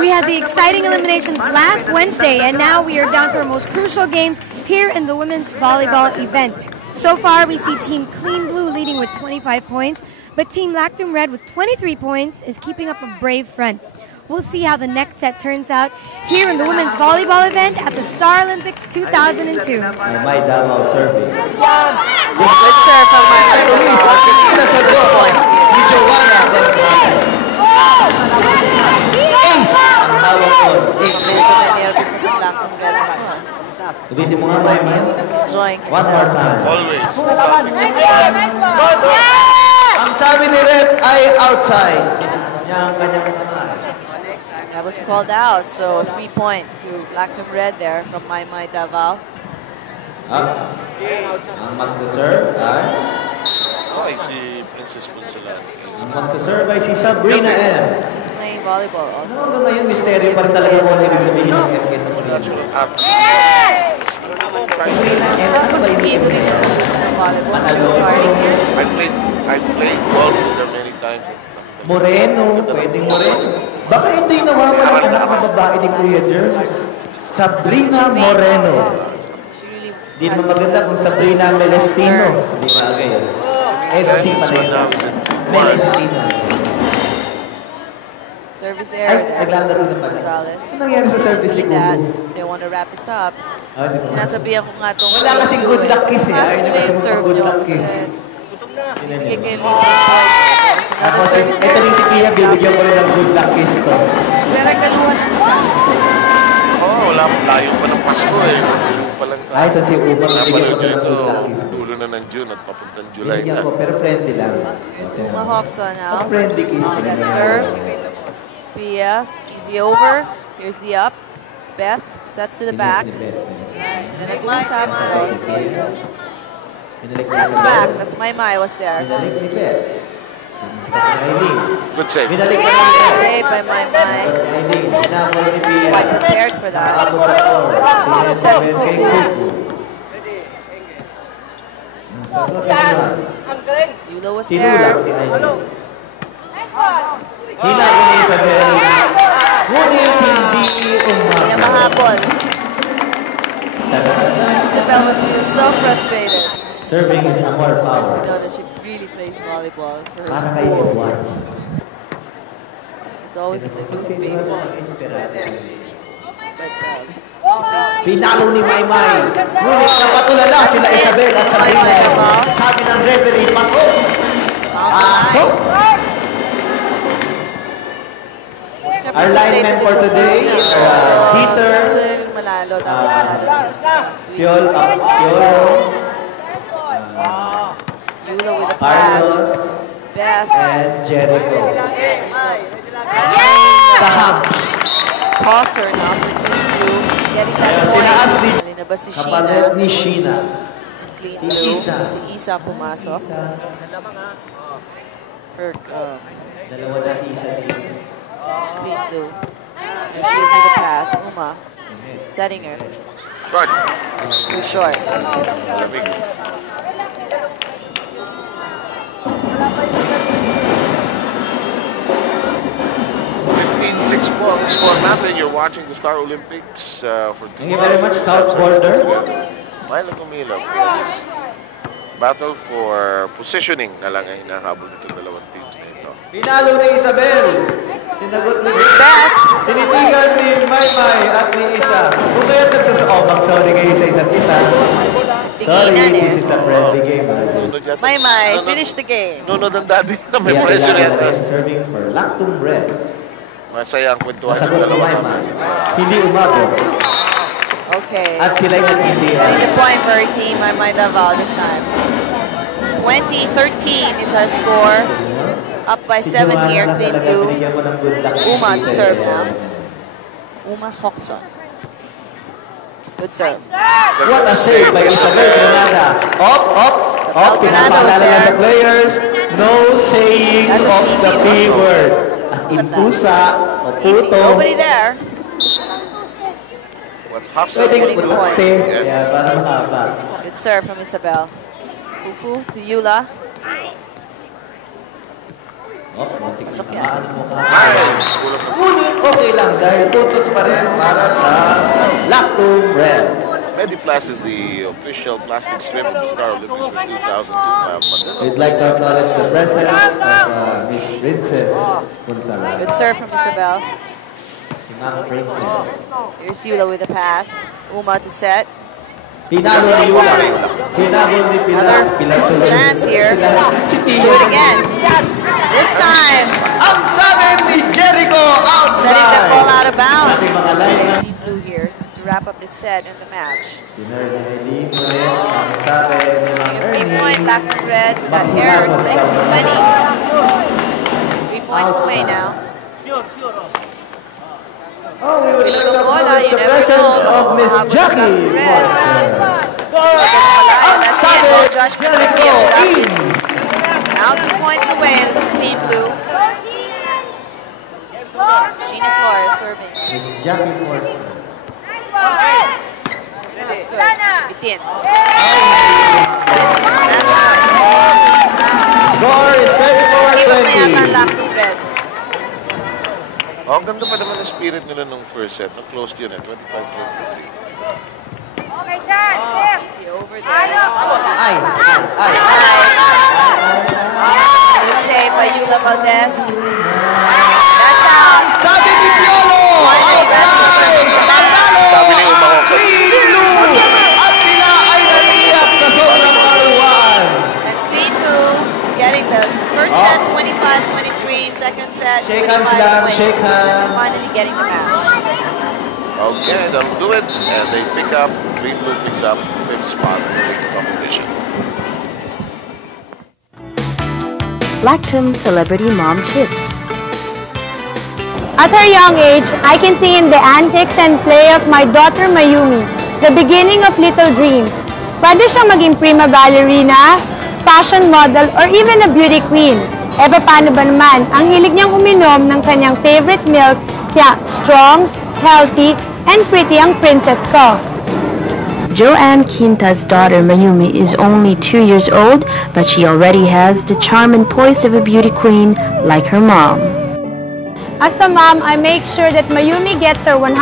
We had the exciting eliminations last Wednesday, and now we are down to our most crucial games here in the women's volleyball event. So far, we see Team Clean Blue leading with 25 points, but Team Lactum Red with 23 points is keeping up a brave front. We'll see how the next set turns out here in the women's volleyball event at the Star Olympics 2002. May Davao serving. Good serve from my Luis. At this point. Ace! Ang tawag ko. Ulitin mo nga ba yun? One more time. Always. Ang sabi ni Rep ay outside. Tinaas niya ang kanyang kamay. That was called out, so 3-point to Lactum Red there from Maymay Davao. Ang magsaserve ay... Ay, si Princess Punsalan. Ang magsaserve ay si Sabrina M. She's playing volleyball also. Hanggang ngayon, misteryo pa rin talaga mo ang ibig sabihin ng M kaysa Molino. Sabrina M, ano ba yung volleyball? I played ball with her many times. Moreno, pwedeng Moreno. Baka ito yung nawawalang anak na babae ni Kuya Jerms. Sabrina Moreno. Di naman maganda kung Sabrina Melestino. Hindi bagay yun. FC pa na yun. Melestino. Service error there. Naglalaro na pala. Gonzalez. Ano nangyari sa service ni Kuya? They want to wrap this up. Sinasabihan ko nga itong... wala kasing good luck kiss eh. Ayaw niya kasi mga good luck kiss. Bigay kay Lito point. Another service error. Ito rin si Pia, bibigyan ko rin ng good luck kiss to. Nagagaluhan na sila. Wala pang layo pa ng Pasko eh. Ay, ito si Umar, bibigyan ko rin ng good luck kiss. Dulo na ng June at papuntang July Bibigyan na. ko, pero friendly lang. Here's Uma Hoxha now. Friendly kiss. That serve. Pia, easy over. Here's the up. Beth sets to the back. Nag-usap. That's back. That's Maymay was there. Binalik ni Beth. Good save. Binalik na ni Beth. Save by Maymay. Hinabol ni Pia. Quite prepared for that. Nakakabot sa floor. Sineseven kay Kuku. Nasa pagkakuan. Yulo was Tinulak there. ni Aileen. Hinabol ni Isabel. Ngunit hindi umabot. Hindi mahabol. Isabel was so frustrated. Serving is Amor You know Powers. that she really plays volleyball for her Para kay school. Edward. She's always in the loose Sino space. ang inspirado sa But Pinalo ni Maymay. Ngunit napatulala sila Isabel at Sabrina. Sabi ng referee, pasok! Pasok! Our linemen for today are Peter, Malalo Piolo, Yulo with the Carlos, pass. Beth. and Jericho. The Hubs. Tosser now for Clean Getting that Tinaas ni point. Linabas si kapalit Sheena. ni Sheena. Clean Si Blue. Isa. Si Isa pumasok. For Dalawa na isa dito. Clean Blue. There she is with the pass. Uma. Setting her. Short. Too short. 15-6 po ang score natin. You're watching the Star Olympics for Thank you very much, South Border. Milo Camilo for this battle for positioning na lang ang hinahabol nitong dalawang teams na ito. Pinalo ni Isabel. Sinagot ni Beth. Tinitigan ni Maymay at ni Isa. Kung kaya sorry kayo sa isa't isa. Sorry, this is a friendly game. Maymay, finish the game. Nunod ang daddy na may Yan, pressure yan, yan. serving for Lactum Red. Masaya ang kwentuhan ng Nasagot ni dalawang Maymay. Hindi umabot. Okay. At sila'y nagtindihan. Getting a point for her team, Maymay Davao this time. 20-13 is our score. Up by 7 here, Clean Blue. Uma to serve now. Uma Hoxha. Good serve. What a save by Isabel Granada. Up. Pinapaalala lang sa players. No saying of the P word. As in pusa o Easy. puto. Nobody there. What hustle. Pwedeng Getting the point. putote. Kaya para mahaba. Good serve from Isabel. Kuku to Yula. Muntik Pasok na yan. tamaan mo ka. Nice. Ngunit, okay okay lang dahil puntos pa rin para sa Lactum Red. Mediplast is the official plastic strip of the Star Olympics for 2002. We'd like to acknowledge the presence of Miss Princess Gonzalez. Good serve from Isabel. Si Ma'am Princess. Here's Yula with a pass. Uma to set. Pinalo ni Yula. Pinalo ni Pilar. Pilar tuloy. Chance here. Si Do Pio. it again. This time. Ang sabi ni Jericho outside. Setting the ball out of bounds. Ating mga line. Blue here to wrap up the set and the match. Si Nerlene mo rin. Ang sabi ni Ma'am Three Ernie. point, Lactum Red with that error. Second 20. 3 points away now. Oh, we would like to Bola, acknowledge you the never presence know. of Miss Jackie Red. Foster. Ang That's sabi, it. Josh Jericho in. Now 2 points away. Clean blue. Sheena Flores serving. Miss Jackie Foster. That's good. Bitin. This is match point. Score is Keep up na yata ang 24-20. Lactum Red. Oh, ang ganda pa naman ang spirit nila nung first set. Closed yun 25-23. Easy over there. Ay. Good save by Yula Valdez. That's out. Sabi ni Piolo, outside. Panalo. Sabi ni Uma Hokson. Blue. At sila ay naiiyak sa sobrang kaluwan. And Clean blue getting the first set 25-23, second set Shake hands lang, 25-20. shake hands. Finally getting the match. Okay, that'll do it. And they pick up, Green Blue picks up 5th spot in the competition. Lactum Celebrity Mom Tips. At her young age, I can see in the antics and play of my daughter Mayumi, the beginning of little dreams. Pwede siyang maging prima ballerina, fashion model, or even a beauty queen. E paano ba naman? Ang hilig niyang uminom ng kanyang favorite milk, kaya strong, healthy, and pretty ang princess ko. Joanne Quinta's daughter Mayumi is only 2 years old, but she already has the charm and poise of a beauty queen like her mom. As a mom, I make sure that Mayumi gets her 100%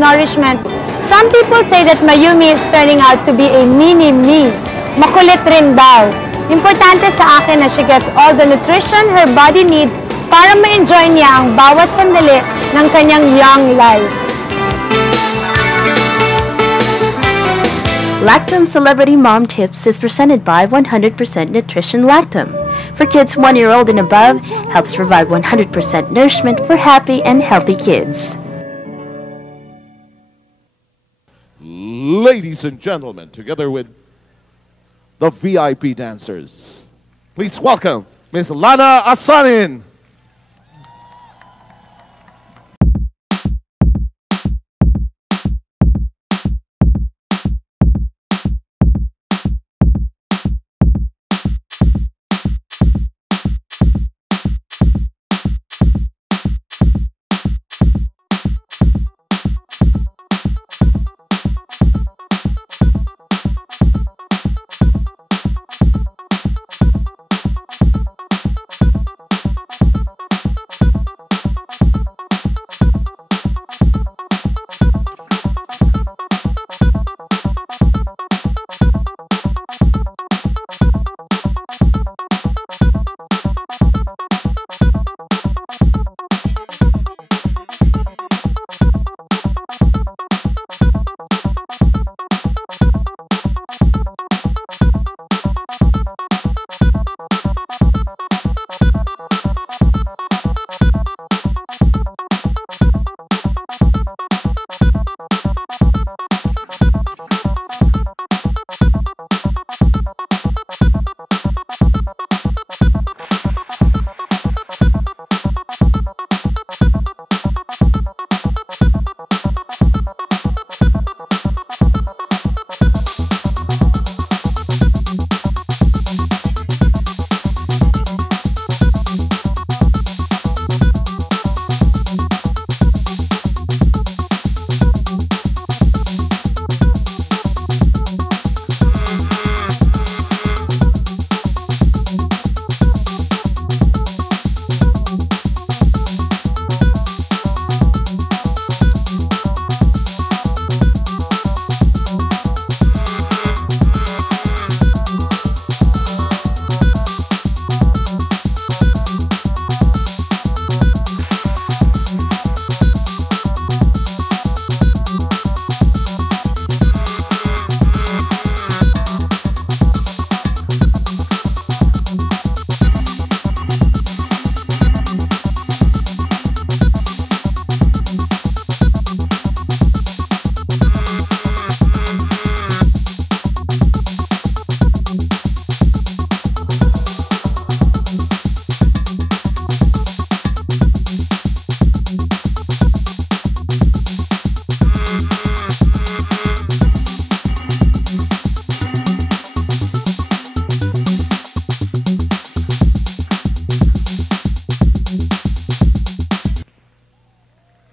nourishment. Some people say that Mayumi is turning out to be a mini-me. Makulit rin daw. Importante sa akin na she gets all the nutrition her body needs para ma-enjoy niya ang bawat sandali ng kanyang young life. Lactum Celebrity Mom Tips is presented by 100% Nutrition Lactum. For kids 1 year old and above, helps provide 100% nourishment for happy and healthy kids. Ladies and gentlemen, together with the VIP dancers, please welcome Miss Lana Asanin.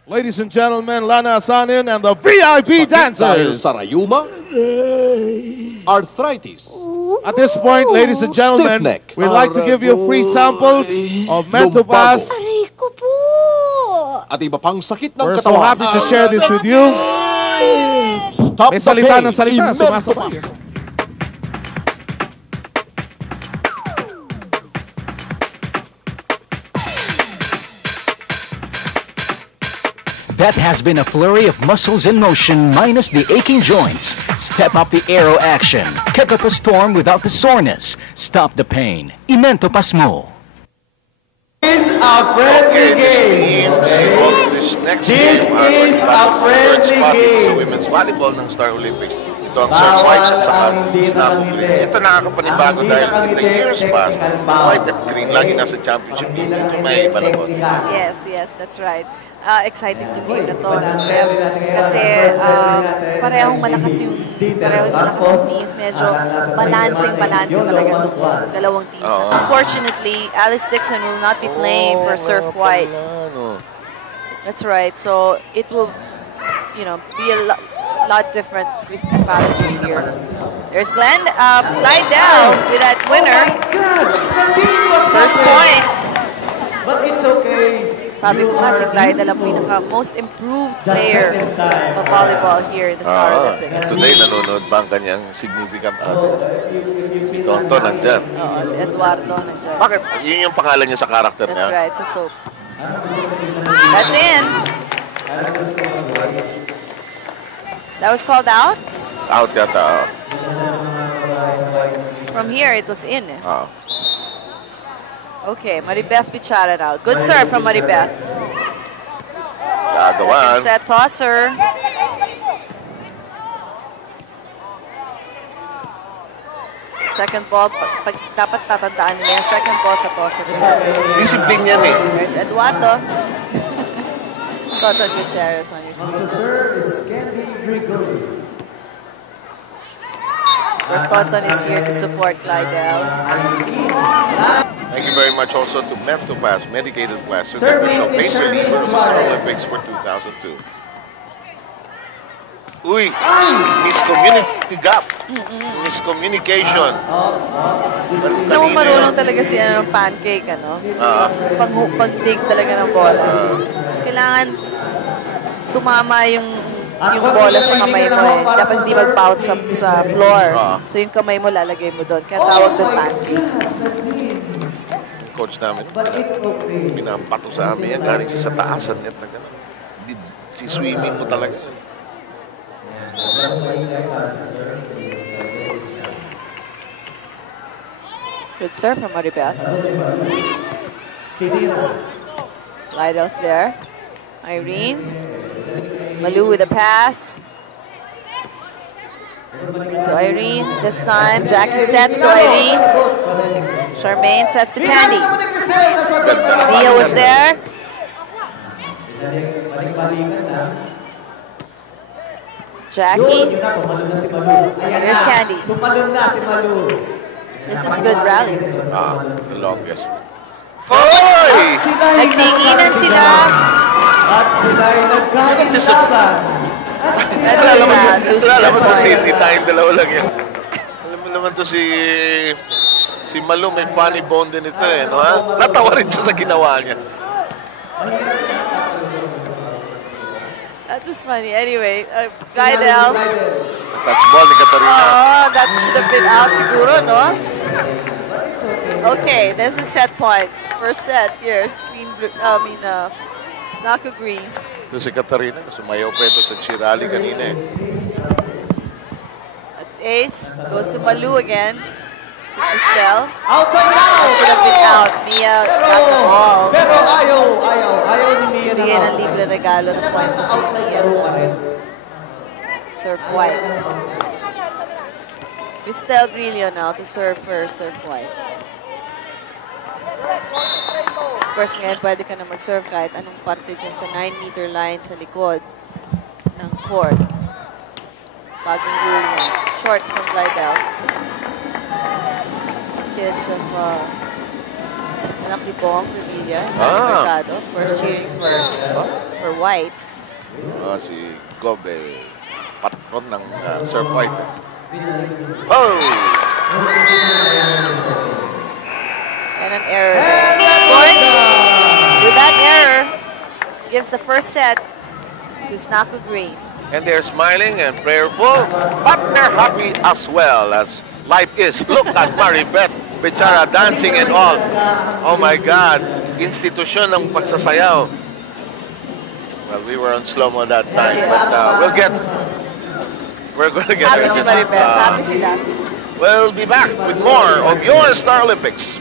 Ladies and gentlemen, Lana Asanin and the VIP dancers. Sa rayuma, arthritis. At this point, ladies and gentlemen, Stiff neck. we'd like to give you free samples of Mentopass. Aray ko po! At iba pang sakit ng We're so katawan. happy to share this with you. Stop May the salita pain. ng salita, Immense sumasabay. That has been a flurry of muscles in motion minus the aching joints. Step up the aero action. Kick up a storm without the soreness. Stop the pain. Imentopas mo. This is a friendly game. This next This game, is a third friendly spot game. sa women's volleyball ng Star Olympics. Ito ang Sir White at saka Snap Green. Ito nakakapanibago dahil in the years past, White at Green lagi nasa championship. Ito may panahon. Yes, yes, that's right. Exciting to game na to, Sir. Kasi parehong malakas yung teams. Medyo balancing talaga yung dalawang teams. Unfortunately, Alice Dixon will not be playing for Surf White. That's right. So it will, be a lot different if Alice was here. There's Glenn Lydell with that winner. First point. But it's okay. Sabi ko nga si Glidel ang pinaka-most improved player of volleyball here in the Star Olympics. Today, nanonood ba ang kanyang significant other? Si Tonto nandyan. Oo, si Eduardo nandyan. Bakit? Yun yung pangalan niya sa karakter niya? That's right, sa soap. That's in. That was called out? Out yata. From here, it was in. Ah. Okay, Maribeth Pichara now. Good serve from Maribeth. Gagawan. Second set tosser. Second ball, dapat tatandaan niya. Second ball sa tosser. Discipline yan eh. There's Eduardo. Toto Gutierrez on your screen. Serve is Candy Gregory. First Tonton is here to support Glidel. Thank you very much also to Mentopass Medicated Plasters and Michelle Paisley for the Summer Olympics for 2002. Uy! Miscommunity gap. Miscommunication. Hindi mo marunong talaga si pancake, pag-dig talaga ng bola. Kailangan tumama yung bola sa kamay mo eh. Dapat hindi mag-bounce sa floor. So yung kamay mo lalagay mo doon. Kaya tawag doon pancake. Coach namin, pinampato sa amin yan. Galing siya sa taasan net na gano'n. Si swimming mo talaga. Good serve from Maribeth. Lydel's there. Irene. Malu with a pass. To Irene. This time, Jackie sets to Irene. Charmaine sets to Candy. Mia was there. Jackie. Here's Candy. This is a good rally. The longest. Hoy! Nagtinginan sila. At sila'y nagkakalaban. That's all bad. Alam mo sa Sydney tayong dalawa lang yan. Alam mo naman to si Malu, may funny bone din ito eh, no ha? Natawa rin siya sa ginawa niya. That was funny. Anyway, Glidel. Touch ball ni Katarina. Oh, that should have been out siguro, no? Okay, there's a set point. First set here. Snaka Green. Ito si Katarina, sumayaw pa ito sa Chirali kanina eh. That's ace. Goes to Malu again. To Cristel. Outside now! Should have been out. Mia got the ball. Pero ayaw ni Mia na Bigyan ng libre regalo ng point to si Mia Surf White. Cristel Grillo now to serve for Surf White. Of course, ngayon pwede ka na mag-serve kahit anong parte dyan sa 9-meter line sa likod ng court. Bagong rule niya. Short from Glidel. Kids of anak ni Bong Revilla, Mercado, of course cheering for White. Si Gobe, patron ng surf white. Oh! And an error there. Of course, with that error, gives the first set to Snaku Green. And they're smiling and prayerful, but they're happy as well as life is. Look at Maribeth Bichara dancing and all. Oh my God, institusyon ng pagsasayaw. Well, we were on slow-mo that time, but we're going to get Happy si Maribeth, happy sila. We'll be back with more of your Star Olympics.